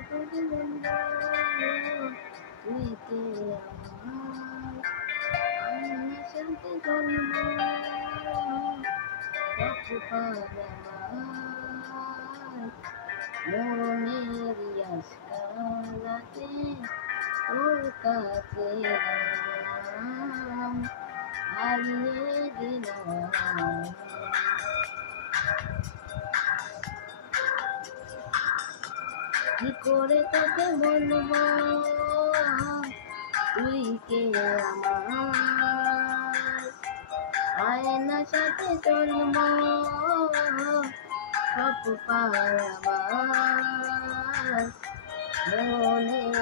তোকে বলবো তুই কে আমার আয়নার সাথে চলবো সব পার মনের আশকারাতে তোর কাছে হারিয়ে গেলাম কি করে তোকে বলবো তুই কে আমার আয়নার সাথে চলবো সব পার মনের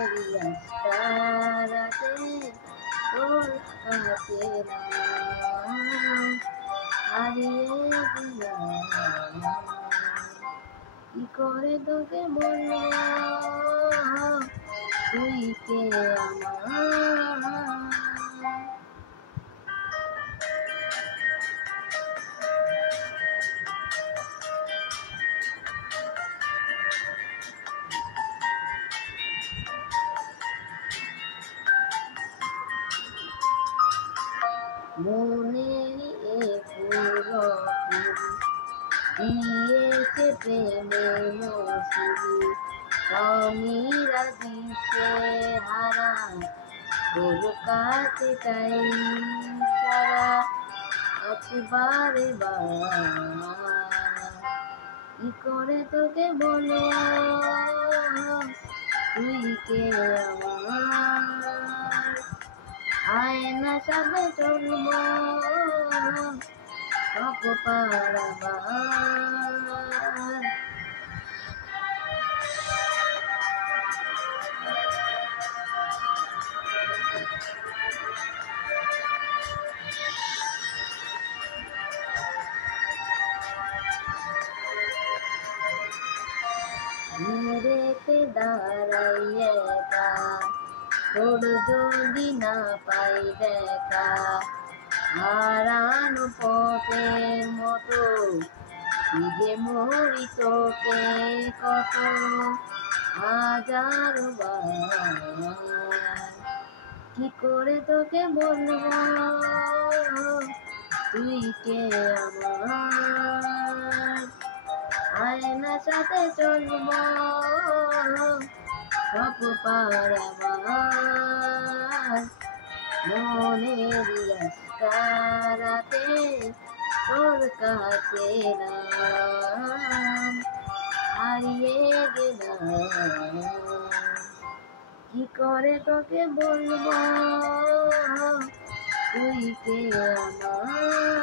আশকারাতে তোর কাছে হারিয়ে গেলাম কি করে তোকে বলবো তুই কে আমার মনের পুরো দিয়েছে প্রেমের মৌসুমি রঙিরা দিছে হারা তোর কাছে চাই সারা একবারে কি করে তোকে বলো তুই কে আমার আয়নার সাথে চলবো সব পার রেখে দাঁড়াই একা তোর যদি না পাই দেখা হারানো পথের মতো যে মরি তোকে কত হাজার কি করে তোকে বলবো তুই কে আমার আয়নার সাথে চলবো সব পার মনের আশকারাতে তোর কাছে হারিয়ে গেলাম কি করে তোকে বলবো তুই কে আমার